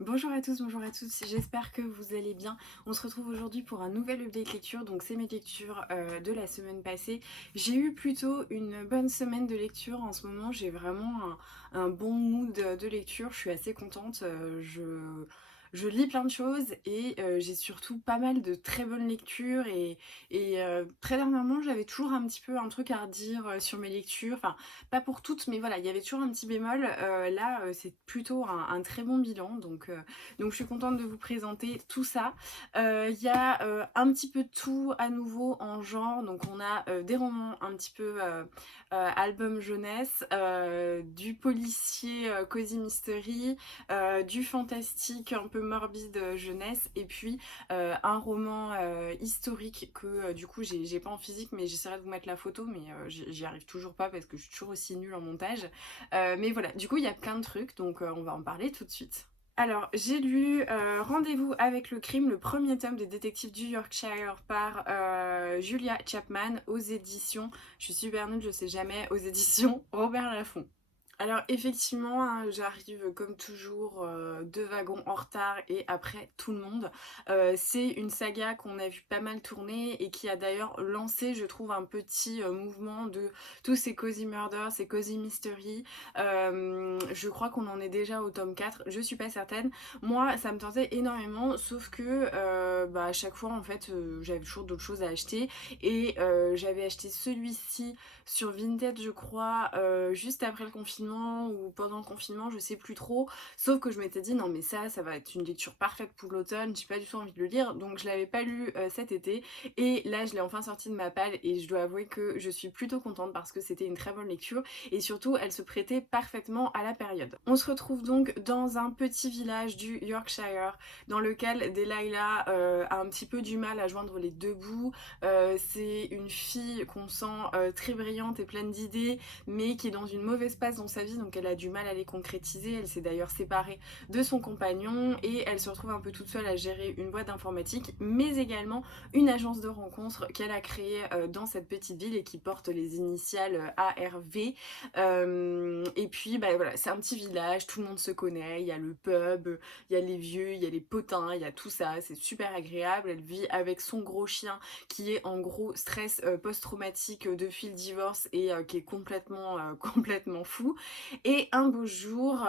Bonjour à tous, bonjour à tous, j'espère que vous allez bien. On se retrouve aujourd'hui pour un nouvel update lecture, donc c'est mes lectures de la semaine passée. J'ai eu plutôt une bonne semaine de lecture en ce moment, j'ai vraiment un bon mood de lecture, je suis assez contente, je lis plein de choses et j'ai surtout pas mal de très bonnes lectures et très dernièrement j'avais toujours un petit peu un truc à redire sur mes lectures, enfin pas pour toutes, mais voilà, il y avait toujours un petit bémol. Là, c'est plutôt un très bon bilan, donc je suis contente de vous présenter tout ça. Il y a un petit peu de tout à nouveau en genre, donc on a des romans un petit peu album jeunesse, du policier cozy mystery, du fantastique un peu morbide jeunesse, et puis un roman historique que du coup j'ai pas en physique, mais j'essaierai de vous mettre la photo, mais j'y arrive toujours pas parce que je suis toujours aussi nulle en montage. Mais voilà, du coup il y a plein de trucs, donc on va en parler tout de suite. Alors, j'ai lu Rendez-vous avec le crime, le premier tome des détectives du Yorkshire par Julia Chapman aux éditions, je suis super nulle, je sais jamais, aux éditions Robert Laffont. Alors effectivement, hein, j'arrive comme toujours 2 wagons en retard et après tout le monde. C'est une saga qu'on a vu pas mal tourner et qui a d'ailleurs lancé, je trouve, un petit mouvement de tous ces cozy murders, ces cozy mystery. Je crois qu'on en est déjà au tome 4, je suis pas certaine. Moi, ça me tentait énormément, sauf que à chaque fois, en fait, j'avais toujours d'autres choses à acheter et j'avais acheté celui-ci sur Vinted, je crois, juste après le confinement ou pendant le confinement, je sais plus trop. Sauf que je m'étais dit non mais ça va être une lecture parfaite pour l'automne, j'ai pas du tout envie de le lire, donc je l'avais pas lu cet été. Et là je l'ai enfin sorti de ma palle et je dois avouer que je suis plutôt contente parce que c'était une très bonne lecture et surtout elle se prêtait parfaitement à la période. On se retrouve donc dans un petit village du Yorkshire dans lequel Delilah a un petit peu du mal à joindre les deux bouts. C'est une fille qu'on sent très brillante et pleine d'idées, mais qui est dans une mauvaise passe dans sa vie, donc elle a du mal à les concrétiser. Elle s'est d'ailleurs séparée de son compagnon et elle se retrouve un peu toute seule à gérer une boîte d'informatique, mais également une agence de rencontres qu'elle a créée dans cette petite ville et qui porte les initiales ARV. Et puis voilà, c'est un petit village, tout le monde se connaît, il y a le pub, il y a les vieux, il y a les potins, il y a tout ça, c'est super agréable. Elle vit avec son gros chien qui est en gros stress post-traumatique depuis le divorce et qui est complètement, complètement fou. Et un beau jour,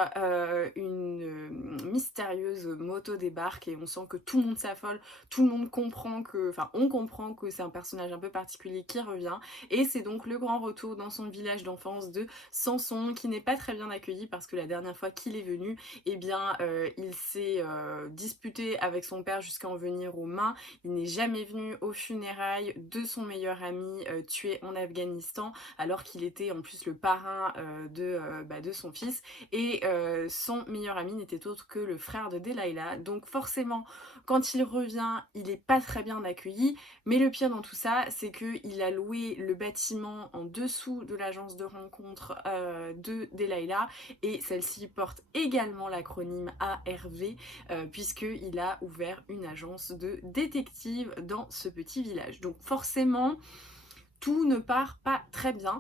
une mystérieuse moto débarque et on sent que tout le monde s'affole, tout le monde comprend que, enfin on comprend que c'est un personnage un peu particulier qui revient et c'est donc le grand retour dans son village d'enfance de Samson qui n'est pas très bien accueilli parce que la dernière fois qu'il est venu, eh bien il s'est disputé avec son père jusqu'à en venir aux mains. Il n'est jamais venu aux funérailles de son meilleur ami tué en Afghanistan, alors qu'il était en plus le parrain de son fils. Et son meilleur ami n'était autre que le frère de Delilah. Donc forcément, quand il revient, il n'est pas très bien accueilli. Mais le pire dans tout ça, c'est qu'il a loué le bâtiment en dessous de l'agence de rencontre de Delilah. Et celle-ci porte également l'acronyme ARV, puisqu'il a ouvert une agence de détective dans ce petit village. Donc forcément, tout ne part pas très bien.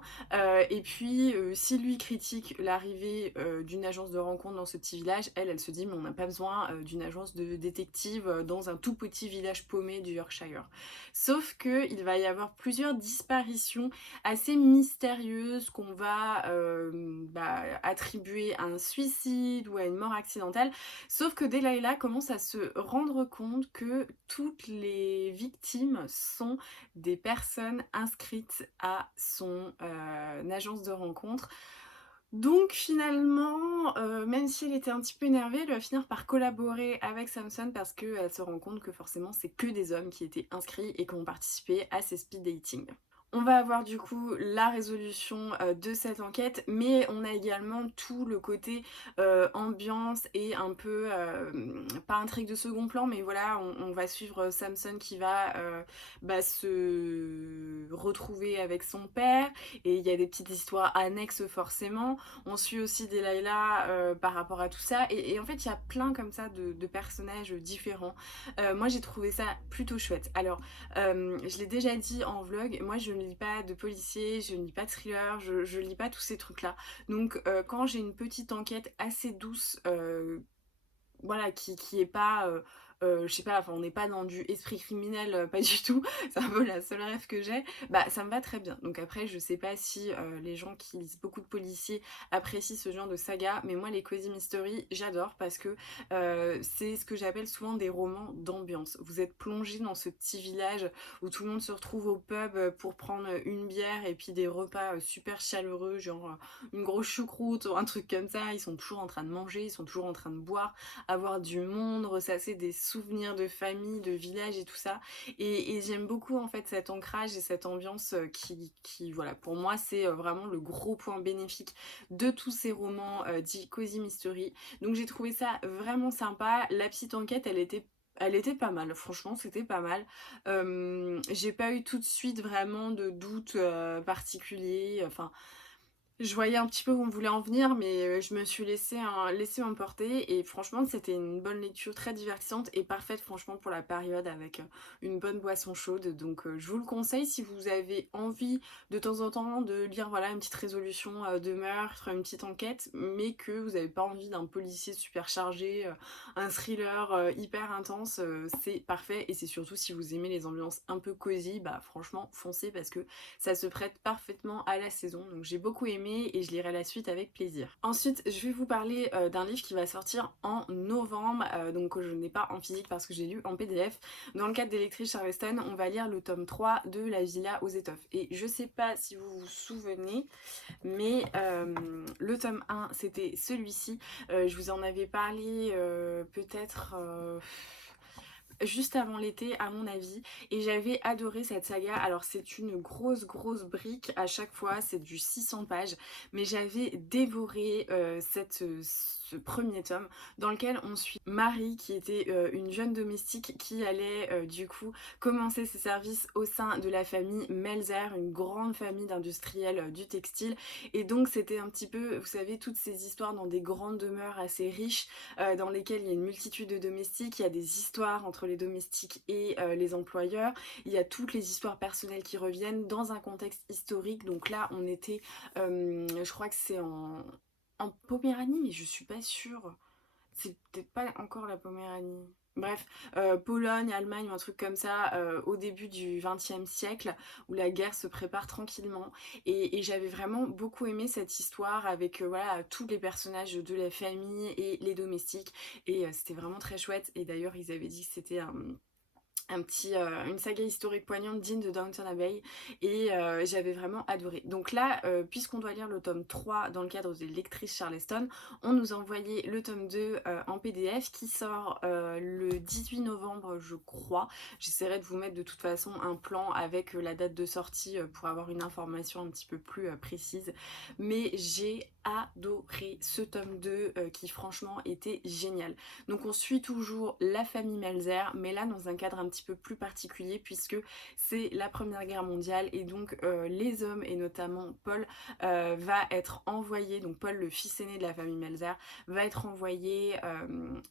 Et puis, si lui critique l'arrivée d'une agence de rencontre dans ce petit village, elle se dit mais on n'a pas besoin d'une agence de détective dans un tout petit village paumé du Yorkshire. Sauf qu'il va y avoir plusieurs disparitions assez mystérieuses qu'on va attribuer à un suicide ou à une mort accidentelle. Sauf que Delilah commence à se rendre compte que toutes les victimes sont des personnes inscrites à son agence de rencontre. Donc finalement, même si elle était un petit peu énervée, elle va finir par collaborer avec Samson parce qu'elle se rend compte que forcément c'est que des hommes qui étaient inscrits et qui ont participé à ces speed dating. On va avoir du coup la résolution de cette enquête, mais on a également tout le côté ambiance et un peu, pas intrigue de second plan, mais voilà, on va suivre Samson qui va se retrouver avec son père, et il y a des petites histoires annexes forcément. On suit aussi Delilah par rapport à tout ça, et en fait il y a plein comme ça de personnages différents. Moi j'ai trouvé ça plutôt chouette. Alors, je l'ai déjà dit en vlog, moi je ne lis pas de policiers, je ne lis pas de thriller, je lis pas tous ces trucs là. Donc quand j'ai une petite enquête assez douce voilà, qui est pas, je sais pas, enfin on n'est pas dans du esprit criminel, pas du tout, c'est un peu la seule rêve que j'ai, bah ça me va très bien. Donc après je sais pas si, les gens qui lisent beaucoup de policiers apprécient ce genre de saga, mais moi les cozy mystery j'adore parce que, c'est ce que j'appelle souvent des romans d'ambiance. Vous êtes plongé dans ce petit village où tout le monde se retrouve au pub, pour prendre, une bière et puis des repas, super chaleureux, genre, une grosse choucroute ou un truc comme ça. Ils sont toujours en train de manger, ils sont toujours en train de boire, avoir du monde, ressasser des souvenirs de famille, de village et tout ça. Et j'aime beaucoup en fait cet ancrage et cette ambiance qui voilà, pour moi c'est vraiment le gros point bénéfique de tous ces romans dits cozy mystery. Donc j'ai trouvé ça vraiment sympa. La petite enquête, elle était pas mal, franchement c'était pas mal. J'ai pas eu tout de suite vraiment de doute particulier, enfin je voyais un petit peu où on voulait en venir, mais je me suis laissée emporter et franchement, c'était une bonne lecture très divertissante et parfaite franchement pour la période avec, une bonne boisson chaude. Donc je vous le conseille si vous avez envie de temps en temps de lire, voilà, une petite résolution, de meurtre, une petite enquête, mais que vous avez pas envie d'un policier super chargé, un thriller, hyper intense, c'est parfait et c'est surtout si vous aimez les ambiances un peu cosy, bah franchement foncez parce que ça se prête parfaitement à la saison, donc j'ai beaucoup aimé et je lirai la suite avec plaisir. Ensuite, je vais vous parler d'un livre qui va sortir en novembre, donc que je n'ai pas en physique parce que j'ai lu en PDF. Dans le cadre des lectrices Charleston, on va lire le tome 3 de La Villa aux étoffes. Et je sais pas si vous vous souvenez, mais le tome 1, c'était celui-ci. Je vous en avais parlé peut-être juste avant l'été à mon avis et j'avais adoré cette saga. Alors c'est une grosse brique à chaque fois, c'est du 600 pages, mais j'avais dévoré ce premier tome dans lequel on suit Marie qui était une jeune domestique qui allait du coup commencer ses services au sein de la famille Melzer, une grande famille d'industriels du textile. Et donc c'était un petit peu, vous savez, toutes ces histoires dans des grandes demeures assez riches, dans lesquelles il y a une multitude de domestiques, il y a des histoires entre les domestiques et les employeurs, il y a toutes les histoires personnelles qui reviennent dans un contexte historique. Donc là on était, je crois que c'est en Poméranie, mais je suis pas sûre, c'est peut-être pas encore la Poméranie. Bref, Pologne, Allemagne ou un truc comme ça, au début du XXe siècle, où la guerre se prépare tranquillement. Et j'avais vraiment beaucoup aimé cette histoire avec voilà, tous les personnages de la famille et les domestiques. Et c'était vraiment très chouette. Et d'ailleurs, ils avaient dit que c'était une saga historique poignante digne de Downton Abbey et j'avais vraiment adoré. Donc là, puisqu'on doit lire le tome 3 dans le cadre des lectrices Charleston, on nous a envoyé le tome 2 en PDF qui sort le 18 novembre je crois. J'essaierai de vous mettre de toute façon un plan avec la date de sortie pour avoir une information un petit peu plus précise. Mais j'ai adoré ce tome 2 qui franchement était génial. Donc on suit toujours la famille Melzer, mais là dans un cadre un petit peu plus particulier puisque c'est la Première Guerre mondiale et donc les hommes et notamment Paul va être envoyé, donc Paul le fils aîné de la famille Melzer va être envoyé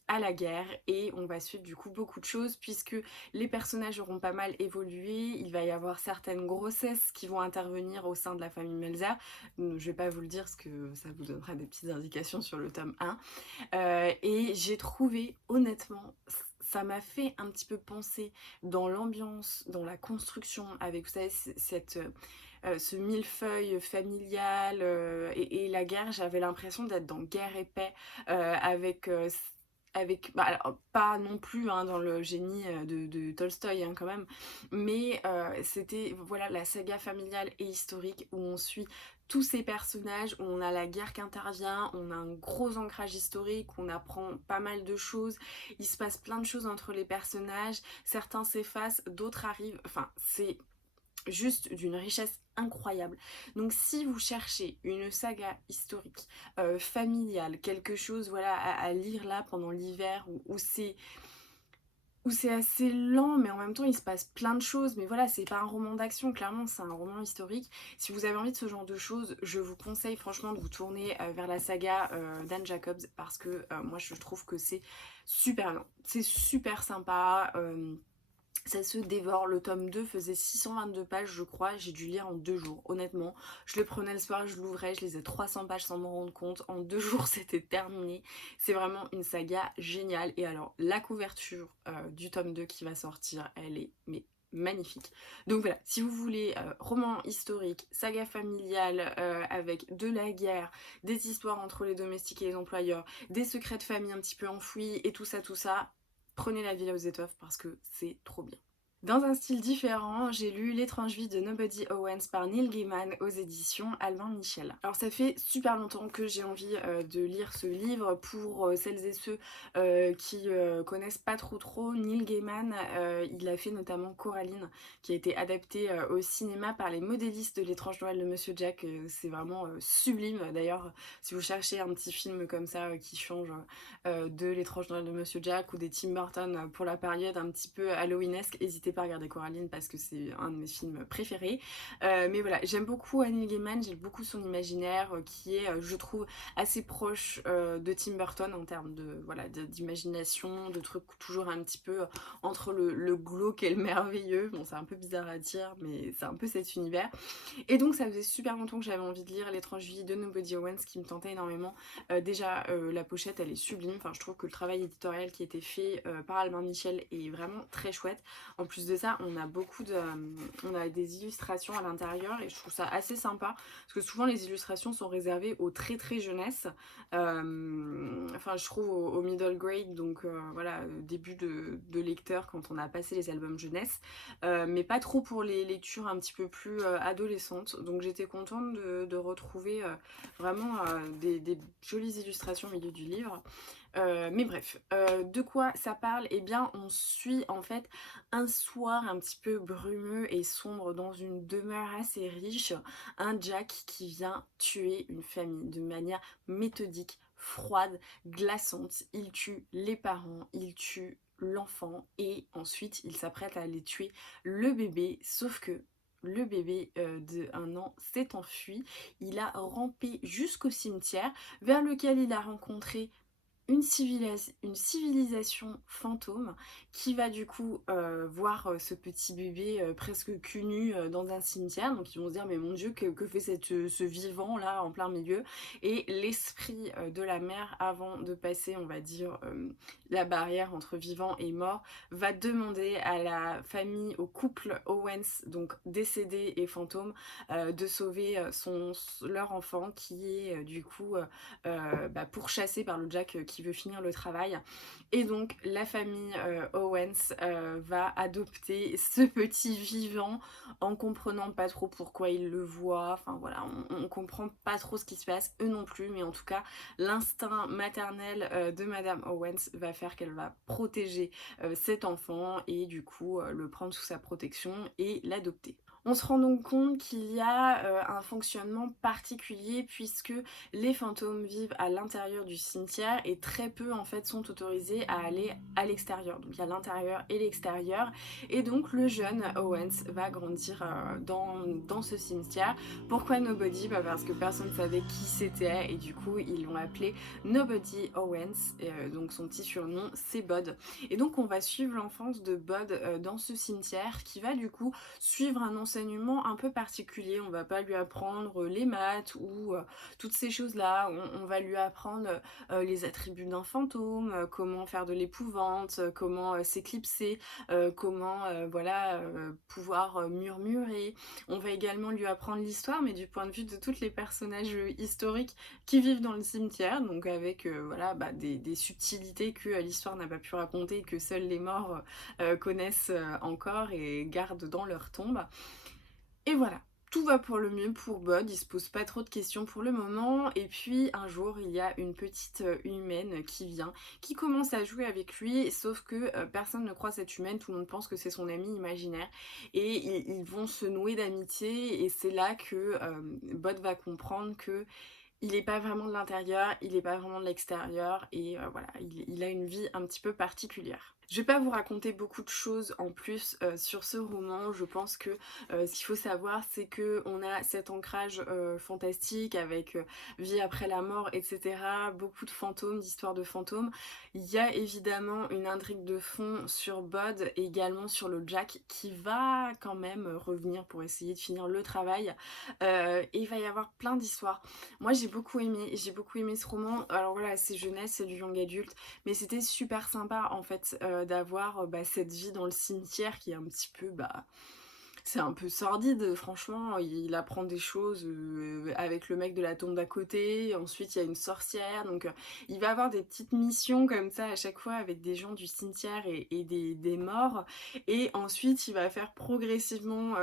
à la guerre et on va suivre du coup beaucoup de choses puisque les personnages auront pas mal évolué, il va y avoir certaines grossesses qui vont intervenir au sein de la famille Melzer. Je vais pas vous le dire parce que ça vous donnera des petites indications sur le tome 1. Et j'ai trouvé, honnêtement, ça m'a fait un petit peu penser dans l'ambiance, dans la construction, avec, vous savez, ce millefeuille familial et la guerre. J'avais l'impression d'être dans Guerre et Paix avec bah, alors, pas non plus hein, dans le génie de Tolstoï hein, quand même, mais c'était voilà la saga familiale et historique où on suit tous ces personnages, où on a la guerre qui intervient, on a un gros ancrage historique, on apprend pas mal de choses, il se passe plein de choses entre les personnages, certains s'effacent, d'autres arrivent, enfin c'est juste d'une richesse incroyable. Donc si vous cherchez une saga historique, familiale, quelque chose voilà, à lire là pendant l'hiver où c'est assez lent, mais en même temps il se passe plein de choses, mais voilà, c'est pas un roman d'action, clairement c'est un roman historique. Si vous avez envie de ce genre de choses, je vous conseille franchement de vous tourner vers la saga d'Anne Jacobs, parce que moi je trouve que c'est super bien, c'est super sympa, Ça se dévore, le tome 2 faisait 622 pages je crois, j'ai dû lire en 2 jours, honnêtement. Je le prenais le soir, je l'ouvrais, je lisais 300 pages sans m'en rendre compte. En 2 jours c'était terminé. C'est vraiment une saga géniale. Et alors la couverture du tome 2 qui va sortir, elle est mais magnifique. Donc voilà, si vous voulez roman historique, saga familiale avec de la guerre, des histoires entre les domestiques et les employeurs, des secrets de famille un petit peu enfouis et tout ça, prenez La Villa aux étoffes parce que c'est trop bien. Dans un style différent, j'ai lu L'étrange vie de Nobody Owens par Neil Gaiman aux éditions Albin Michel. Alors ça fait super longtemps que j'ai envie de lire ce livre pour celles et ceux qui connaissent pas trop Neil Gaiman. Il a fait notamment Coraline qui a été adaptée au cinéma par les modélistes de L'étrange Noël de Monsieur Jack. C'est vraiment sublime. D'ailleurs, si vous cherchez un petit film comme ça qui change de L'étrange Noël de Monsieur Jack ou des Tim Burton pour la période un petit peu halloweenesque, n'hésitez pas à regarder Coraline parce que c'est un de mes films préférés. Mais voilà, j'aime beaucoup Neil Gaiman, j'aime beaucoup son imaginaire qui est, je trouve, assez proche de Tim Burton en termes de voilà d'imagination, de trucs toujours un petit peu entre le glauque et le merveilleux. Bon, c'est un peu bizarre à dire, mais c'est un peu cet univers. Et donc ça faisait super longtemps que j'avais envie de lire L'étrange vie de Nobody Owens qui me tentait énormément. Déjà la pochette elle est sublime, enfin je trouve que le travail éditorial qui a été fait par Albin Michel est vraiment très chouette. En plus de ça on a on a des illustrations à l'intérieur et je trouve ça assez sympa parce que souvent les illustrations sont réservées aux très jeunesse. Enfin je trouve au middle grade, donc voilà, début de lecteur quand on a passé les albums jeunesse, mais pas trop pour les lectures un petit peu plus adolescentes. Donc j'étais contente de retrouver vraiment des jolies illustrations au milieu du livre. Mais bref, de quoi ça parle? Eh bien, on suit en fait un soir un petit peu brumeux et sombre dans une demeure assez riche, un Jack qui vient tuer une famille de manière méthodique, froide, glaçante. Il tue les parents, il tue l'enfant et ensuite il s'apprête à aller tuer le bébé, sauf que le bébé de 1 an s'est enfui. Il a rampé jusqu'au cimetière vers lequel il a rencontré une civilisation fantôme qui va du coup voir ce petit bébé presque cul nu dans un cimetière. Donc ils vont se dire mais mon Dieu que fait ce vivant là en plein milieu. Et l'esprit de la mère, avant de passer on va dire la barrière entre vivant et mort, va demander à la famille, au couple Owens, donc décédé et fantôme, de sauver leur enfant qui est du coup pourchassé par le Jack qui veut finir le travail. Et donc la famille Owens va adopter ce petit vivant en comprenant pas trop pourquoi ils le voient. Enfin voilà, on comprend pas trop ce qui se passe, eux non plus, mais en tout cas l'instinct maternel de Madame Owens va faire qu'elle va protéger cet enfant et du coup le prendre sous sa protection et l'adopter. On se rend donc compte qu'il y a un fonctionnement particulier puisque les fantômes vivent à l'intérieur du cimetière et très peu en fait sont autorisés à aller à l'extérieur. Donc il y a l'intérieur et l'extérieur et donc le jeune Owens va grandir dans ce cimetière. Pourquoi Nobody? Parce que personne ne savait qui c'était et du coup ils l'ont appelé Nobody Owens, donc son petit surnom c'est Bud. Et donc on va suivre l'enfance de Bud dans ce cimetière qui va du coup suivre un enseignement un peu particulier. On va pas lui apprendre les maths ou toutes ces choses-là. On va lui apprendre les attributs d'un fantôme, comment faire de l'épouvante, comment s'éclipser, comment voilà, pouvoir murmurer. On va également lui apprendre l'histoire, mais du point de vue de tous les personnages historiques qui vivent dans le cimetière, donc avec voilà, des subtilités que l'histoire n'a pas pu raconter, que seuls les morts connaissent encore et gardent dans leur tombe. Et voilà, tout va pour le mieux pour Bud, il se pose pas trop de questions pour le moment, et puis un jour il y a une petite humaine qui vient, qui commence à jouer avec lui, sauf que personne ne croit cette humaine, tout le monde pense que c'est son ami imaginaire, et ils vont se nouer d'amitié, et c'est là que Bud va comprendre que il n'est pas vraiment de l'intérieur, il n'est pas vraiment de l'extérieur, et voilà, il a une vie un petit peu particulière. Je vais pas vous raconter beaucoup de choses en plus sur ce roman. Je pense que ce qu'il faut savoir, c'est que on a cet ancrage fantastique avec vie après la mort, etc. Beaucoup de fantômes, d'histoires de fantômes. Il y a évidemment une intrigue de fond sur Bod et également sur le Jack qui va quand même revenir pour essayer de finir le travail. Et il va y avoir plein d'histoires. Moi j'ai beaucoup aimé ce roman. Alors voilà, c'est jeunesse, c'est du young adulte, mais c'était super sympa en fait d'avoir cette vie dans le cimetière qui est un petit peu c'est un peu sordide, franchement. Il apprend des choses avec le mec de la tombe d'à côté. Ensuite, il y a une sorcière. Donc, il va avoir des petites missions comme ça à chaque fois avec des gens du cimetière et des morts. Et ensuite, il va faire progressivement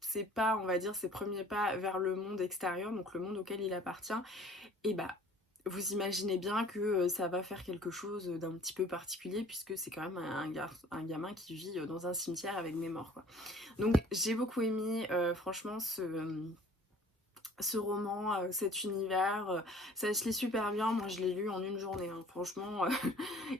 ses pas, on va dire, ses premiers pas vers le monde extérieur, donc le monde auquel il appartient. Et vous imaginez bien que ça va faire quelque chose d'un petit peu particulier puisque c'est quand même un gamin qui vit dans un cimetière avec des morts, quoi. Donc j'ai beaucoup aimé franchement ce roman, cet univers, ça se lit super bien. Moi je l'ai lu en une journée, hein. Franchement,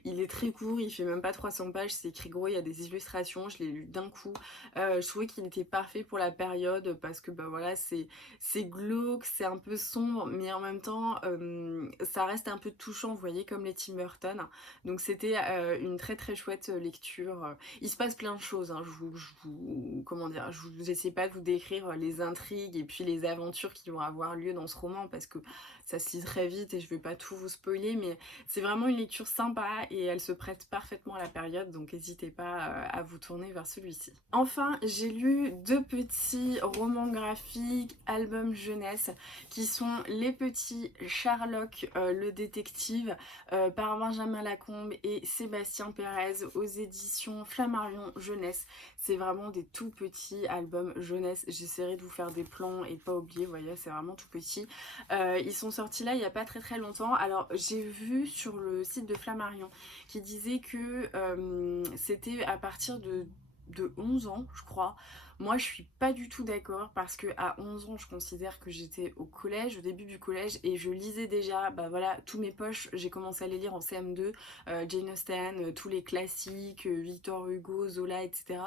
il est très court, il fait même pas 300 pages, c'est écrit gros, il y a des illustrations, je l'ai lu d'un coup. Je trouvais qu'il était parfait pour la période parce que bah voilà, c'est glauque, c'est un peu sombre, mais en même temps, ça reste un peu touchant, vous voyez, comme les Tim Burton. Donc c'était une très très chouette lecture. Il se passe plein de choses, hein. Comment dire, je vous essaie pas de vous décrire les intrigues et puis les aventures qui vont avoir lieu dans ce roman parce que ça se lit très vite et je vais pas tout vous spoiler, mais c'est vraiment une lecture sympa et elle se prête parfaitement à la période, donc n'hésitez pas à vous tourner vers celui-ci. Enfin, j'ai lu 2 petits romans graphiques, albums jeunesse, qui sont Les Petits Sherlock, le détective, par Benjamin Lacombe et Sébastien Pérez aux éditions Flammarion Jeunesse. C'est vraiment des tout petits albums jeunesse. J'essaierai de vous faire des plans et de pas oublier, vous voyez, c'est vraiment tout petit. Ils sont sortis là il n'y a pas très très longtemps. Alors j'ai vu sur le site de Flammarion qui disait que c'était à partir de 11 ans, je crois. Moi, je suis pas du tout d'accord parce que à 11 ans, je considère que j'étais au collège, au début du collège, et je lisais déjà, bah voilà, tous mes poches. J'ai commencé à les lire en CM2, Jane Austen, tous les classiques, Victor Hugo, Zola, etc.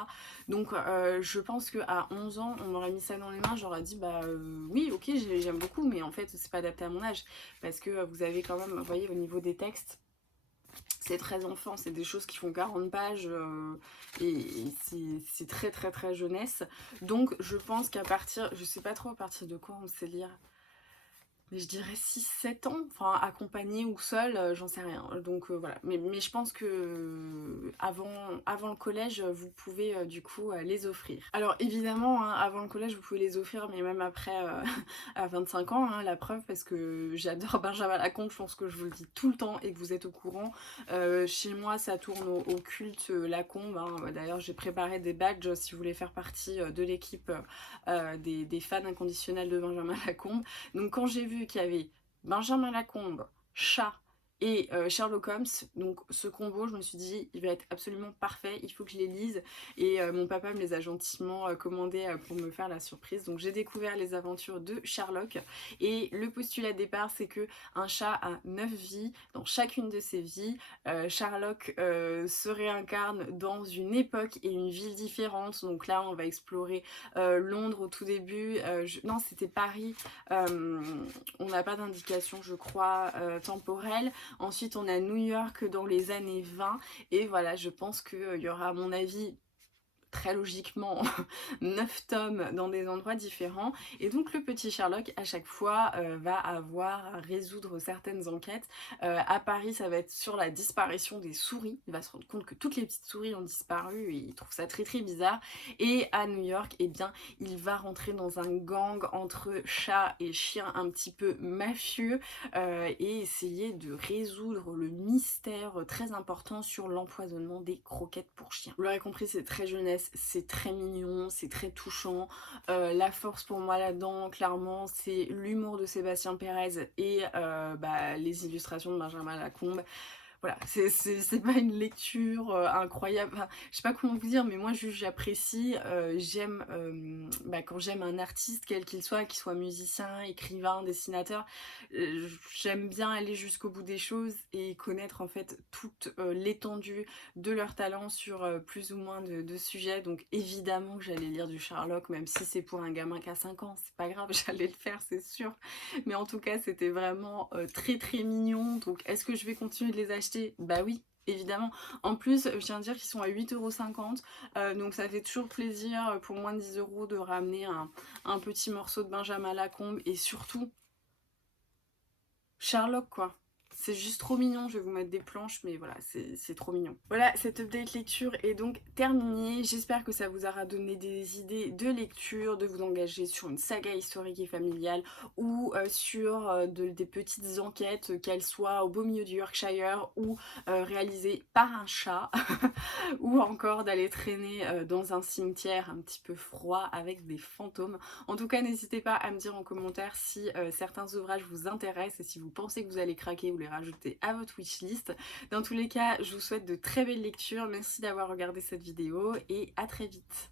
Donc, je pense que à 11 ans, on m'aurait mis ça dans les mains, j'aurais dit, oui, ok, j'aime beaucoup, mais en fait, c'est pas adapté à mon âge parce que vous avez quand même, vous voyez, au niveau des textes, c'est très enfant, c'est des choses qui font 40 pages et c'est très très très jeunesse. Donc je pense qu'à partir, je sais pas trop à partir de quoi on sait lire, mais je dirais 6-7 ans, enfin accompagné ou seul, j'en sais rien. Donc voilà, mais je pense que avant le collège, vous pouvez du coup les offrir. Alors évidemment, hein, avant le collège, vous pouvez les offrir, mais même après à 25 ans, hein, la preuve, parce que j'adore Benjamin Lacombe, je pense que je vous le dis tout le temps et que vous êtes au courant. Chez moi, ça tourne au culte Lacombe, hein. D'ailleurs, j'ai préparé des badges si vous voulez faire partie de l'équipe des fans inconditionnels de Benjamin Lacombe. Donc quand j'ai vu qu'il y avait Benjamin Lacombe, chat et Sherlock Holmes, donc ce combo, je me suis dit il va être absolument parfait, il faut que je les lise, et mon papa me les a gentiment commandés pour me faire la surprise. Donc j'ai découvert les aventures de Sherlock et le postulat de départ, c'est que un chat a 9 vies. Dans chacune de ses vies, Sherlock se réincarne dans une époque et une ville différente. Donc là on va explorer Londres au tout début, non c'était Paris, on n'a pas d'indication je crois temporelle. Ensuite on a New York dans les années 20 et voilà, je pense qu'il y aura à mon avis très logiquement 9 tomes dans des endroits différents, et donc le petit Sherlock à chaque fois va avoir à résoudre certaines enquêtes. À Paris, ça va être sur la disparition des souris, il va se rendre compte que toutes les petites souris ont disparu et il trouve ça très très bizarre. Et à New York, eh bien il va rentrer dans un gang entre chats et chiens un petit peu mafieux et essayer de résoudre le mystère très important sur l'empoisonnement des croquettes pour chiens. Vous l'aurez compris, c'est très jeunesse, c'est très mignon, c'est très touchant. La force pour moi là-dedans, clairement, c'est l'humour de Sébastien Pérez et les illustrations de Benjamin Lacombe. voilà, c'est pas une lecture, incroyable, enfin, je sais pas comment vous dire, mais moi juste j'apprécie, j'aime, quand j'aime un artiste quel qu'il soit musicien, écrivain, dessinateur, j'aime bien aller jusqu'au bout des choses et connaître en fait toute, l'étendue de leur talent sur, plus ou moins de sujets. Donc évidemment que j'allais lire du Sherlock, même si c'est pour un gamin qui a 5 ans, c'est pas grave, j'allais le faire, c'est sûr. Mais en tout cas, c'était vraiment, très, très mignon. Donc est-ce que je vais continuer de les acheter? Bah oui, évidemment. En plus, je tiens à dire qu'ils sont à 8,50 €, donc ça fait toujours plaisir, pour moins de 10 € de ramener un petit morceau de Benjamin Lacombe et surtout Sherlock quoi. C'est juste trop mignon, je vais vous mettre des planches, mais voilà, c'est trop mignon. Voilà, cette update lecture est donc terminée. J'espère que ça vous aura donné des idées de lecture, de vous engager sur une saga historique et familiale ou sur des petites enquêtes, qu'elles soient au beau milieu du Yorkshire ou réalisées par un chat ou encore d'aller traîner dans un cimetière un petit peu froid avec des fantômes. En tout cas, n'hésitez pas à me dire en commentaire si certains ouvrages vous intéressent et si vous pensez que vous allez craquer ou les rajouter à votre wishlist. Dans tous les cas, je vous souhaite de très belles lectures. Merci d'avoir regardé cette vidéo et à très vite.